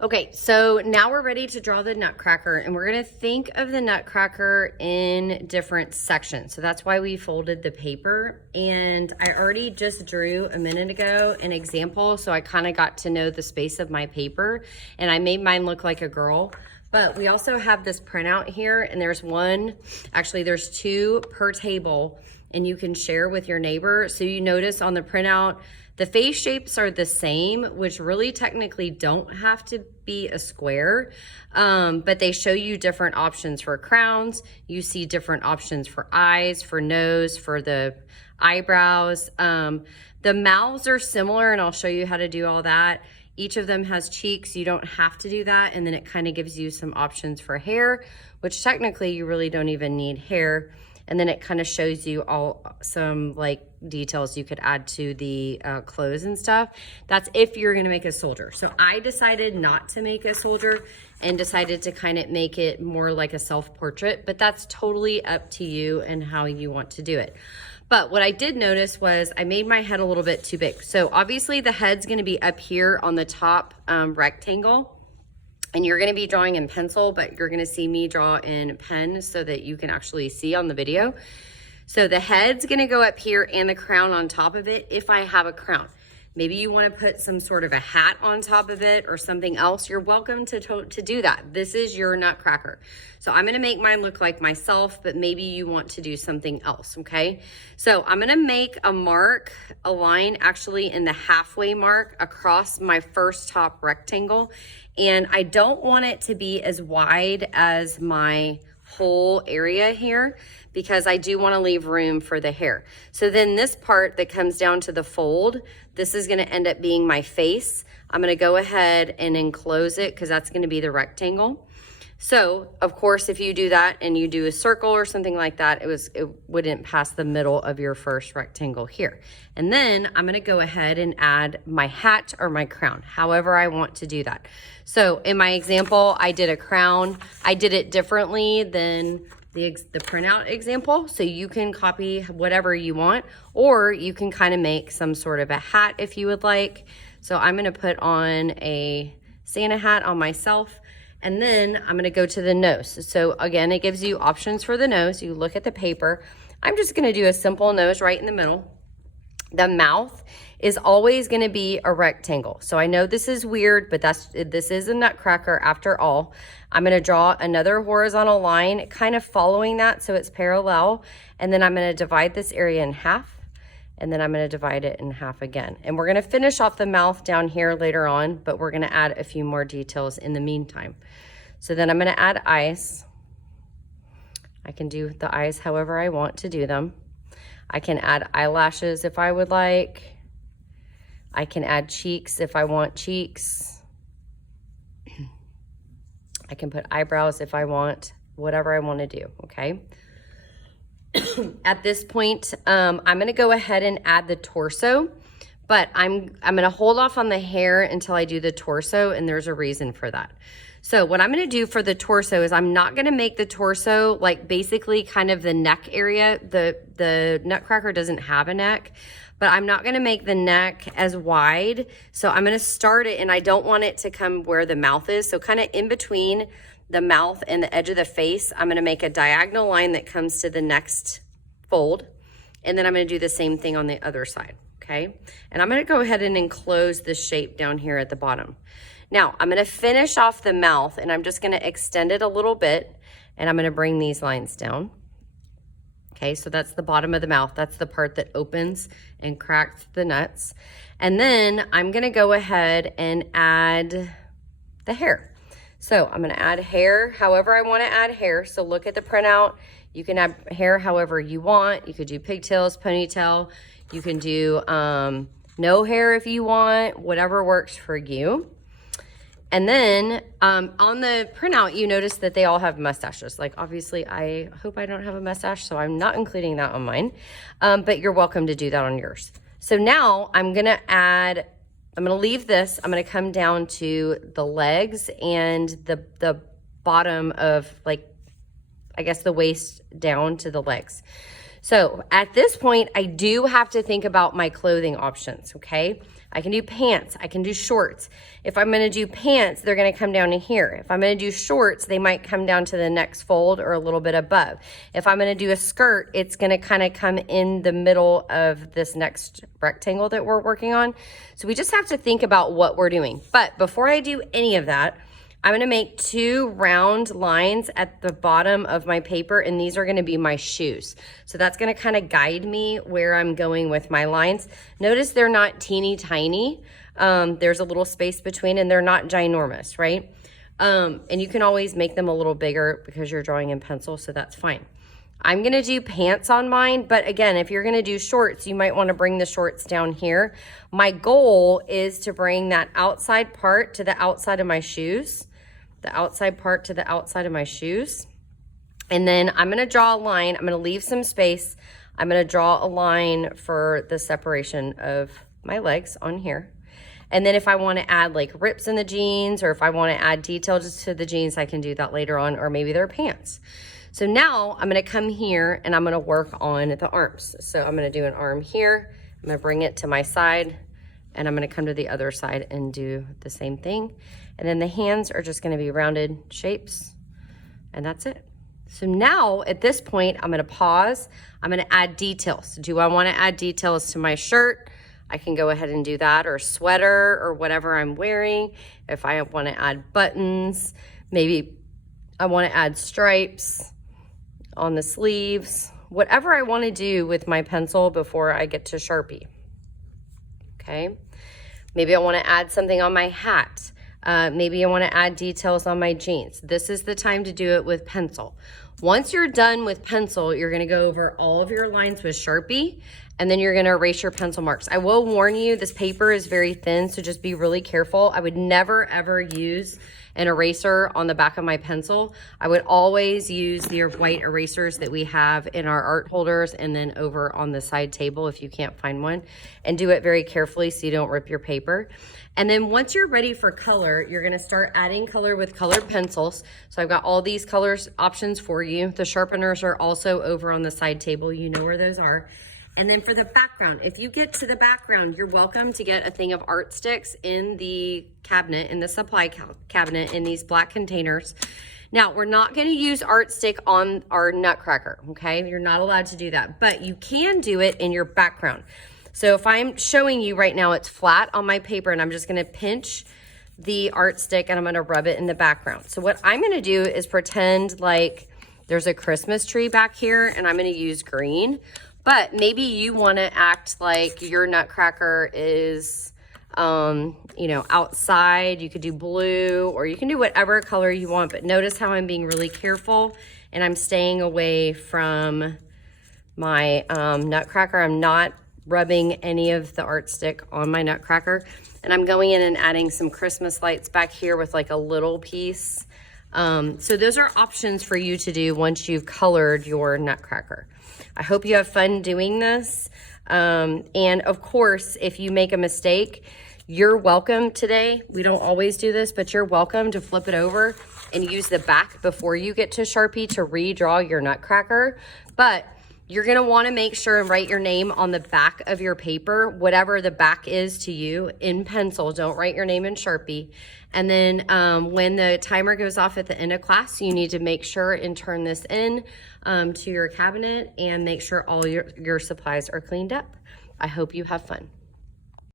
Okay, so now we're ready to draw the nutcracker, and we're gonna think of the nutcracker in different sections. So that's why we folded the paper. And I already just drew a minute ago an example, so I kind of got to know the space of my paper, and I made mine look like a girl. But we also have this printout here, and there's there's two per table, and you can share with your neighbor. So you notice on the printout, the face shapes are the same, which really technically don't have to be a square, but they show you different options for crowns. You see different options for eyes, for nose, for the eyebrows. The mouths are similar, and I'll show you how to do all that. Each of them has cheeks. You don't have to do that. And then it kind of gives you some options for hair, which technically you really don't even need hair. And then it kind of shows you some like details you could add to the clothes and stuff. That's if you're gonna make a soldier. So I decided not to make a soldier and decided to kind of make it more like a self-portrait, but that's totally up to you and how you want to do it. But what I did notice was I made my head a little bit too big. So obviously the head's gonna be up here on the top rectangle. And you're gonna be drawing in pencil, but you're gonna see me draw in pen so that you can actually see on the video. So the head's gonna go up here and the crown on top of it if I have a crown. Maybe you wanna put some sort of a hat on top of it or something else. You're welcome to do that. This is your nutcracker. So I'm gonna make mine look like myself, but maybe you want to do something else, okay? So I'm gonna make a line actually in the halfway mark across my first top rectangle. And I don't want it to be as wide as my whole area here because I do want to leave room for the hair. So then this part that comes down to the fold, this is going to end up being my face. I'm going to go ahead and enclose it because that's going to be the rectangle. So of course, if you do that and you do a circle or something like that, it wouldn't pass the middle of your first rectangle here. And then I'm gonna go ahead and add my hat or my crown, however I want to do that. So in my example, I did a crown. I did it differently than the printout example. So you can copy whatever you want, or you can kind of make some sort of a hat if you would like. So I'm gonna put on a Santa hat on myself. And then I'm gonna go to the nose. So again, it gives you options for the nose. You look at the paper. I'm just gonna do a simple nose right in the middle. The mouth is always gonna be a rectangle. So I know this is weird, but this is a nutcracker after all. I'm gonna draw another horizontal line, kind of following that so it's parallel. And then I'm gonna divide this area in half. And then I'm gonna divide it in half again. And we're gonna finish off the mouth down here later on, but we're gonna add a few more details in the meantime. So then I'm gonna add eyes. I can do the eyes however I want to do them. I can add eyelashes if I would like. I can add cheeks if I want cheeks. I can put eyebrows if I want, whatever I wanna do, okay? At this point, I'm gonna go ahead and add the torso, but I'm gonna hold off on the hair until I do the torso, and there's a reason for that. So what I'm gonna do for the torso is I'm not gonna make the torso like basically kind of the neck area. The nutcracker doesn't have a neck, but I'm not gonna make the neck as wide. So I'm gonna start it, and I don't want it to come where the mouth is. So kind of in between the mouth and the edge of the face, I'm gonna make a diagonal line that comes to the next fold. And then I'm gonna do the same thing on the other side, okay? And I'm gonna go ahead and enclose this shape down here at the bottom. Now, I'm gonna finish off the mouth, and I'm just gonna extend it a little bit, and I'm gonna bring these lines down. Okay, so that's the bottom of the mouth. That's the part that opens and cracks the nuts. And then I'm gonna go ahead and add the hair. So I'm gonna add hair however I wanna add hair. So look at the printout. You can add hair however you want. You could do pigtails, ponytail. You can do no hair if you want, whatever works for you. And then on the printout, you notice that they all have mustaches. Like obviously, I hope I don't have a mustache, so I'm not including that on mine. But you're welcome to do that on yours. So now I'm gonna leave this. I'm gonna come down to the legs and the bottom of, like, I guess the waist down to the legs. So at this point, I do have to think about my clothing options, okay? I can do pants. I can do shorts. If I'm gonna do pants, they're gonna come down to here. If I'm gonna do shorts, they might come down to the next fold or a little bit above. If I'm gonna do a skirt, it's gonna kind of come in the middle of this next rectangle that we're working on. So we just have to think about what we're doing. But before I do any of that, I'm gonna make 2 round lines at the bottom of my paper, and these are gonna be my shoes. So that's gonna kind of guide me where I'm going with my lines. Notice they're not teeny tiny. There's a little space between, and they're not ginormous, right? And you can always make them a little bigger because you're drawing in pencil, so that's fine. I'm gonna do pants on mine, but again, if you're gonna do shorts, you might wanna bring the shorts down here. My goal is to bring that outside part to the outside of my shoes, the outside part to the outside of my shoes. And then I'm gonna draw a line. I'm gonna leave some space. I'm gonna draw a line for the separation of my legs on here. And then if I wanna add like rips in the jeans, or if I wanna add details to the jeans, I can do that later on, or maybe they're pants. So now I'm gonna come here and I'm gonna work on the arms. So I'm gonna do an arm here. I'm gonna bring it to my side, and I'm gonna come to the other side and do the same thing. And then the hands are just gonna be rounded shapes, and that's it. So now at this point, I'm gonna pause. I'm gonna add details. Do I wanna add details to my shirt? I can go ahead and do that, or sweater, or whatever I'm wearing. If I wanna add buttons, maybe I wanna add stripes on the sleeves, whatever I wanna do with my pencil before I get to Sharpie, okay? Maybe I wanna add something on my hat. Maybe I wanna add details on my jeans. This is the time to do it with pencil. Once you're done with pencil, you're gonna go over all of your lines with Sharpie, and then you're gonna erase your pencil marks. I will warn you, this paper is very thin, so just be really careful. I would never ever use an eraser on the back of my pencil. I would always use the white erasers that we have in our art holders, and then over on the side table if you can't find one, and do it very carefully so you don't rip your paper. And then once you're ready for color, you're gonna start adding color with colored pencils. So I've got all these colors options for you. The sharpeners are also over on the side table. You know where those are. And then for the background, if you get to the background, you're welcome to get a thing of art sticks in the cabinet, in the supply cabinet, in these black containers. Now, we're not gonna use art stick on our nutcracker, okay? You're not allowed to do that, but you can do it in your background. So if I'm showing you right now, it's flat on my paper, and I'm just gonna pinch the art stick and I'm gonna rub it in the background. So what I'm gonna do is pretend like there's a Christmas tree back here, and I'm gonna use green. But maybe you wanna act like your nutcracker is, you know, outside. You could do blue, or you can do whatever color you want, but notice how I'm being really careful and I'm staying away from my nutcracker. I'm not rubbing any of the art stick on my nutcracker. And I'm going in and adding some Christmas lights back here with like a little piece. So those are options for you to do once you've colored your nutcracker. I hope you have fun doing this. And of course, if you make a mistake, you're welcome today. We don't always do this, but you're welcome to flip it over and use the back before you get to Sharpie to redraw your nutcracker. But you're gonna wanna make sure and write your name on the back of your paper, whatever the back is to you, in pencil. Don't write your name in Sharpie. And then when the timer goes off at the end of class, you need to make sure and turn this in to your cabinet and make sure all your supplies are cleaned up. I hope you have fun.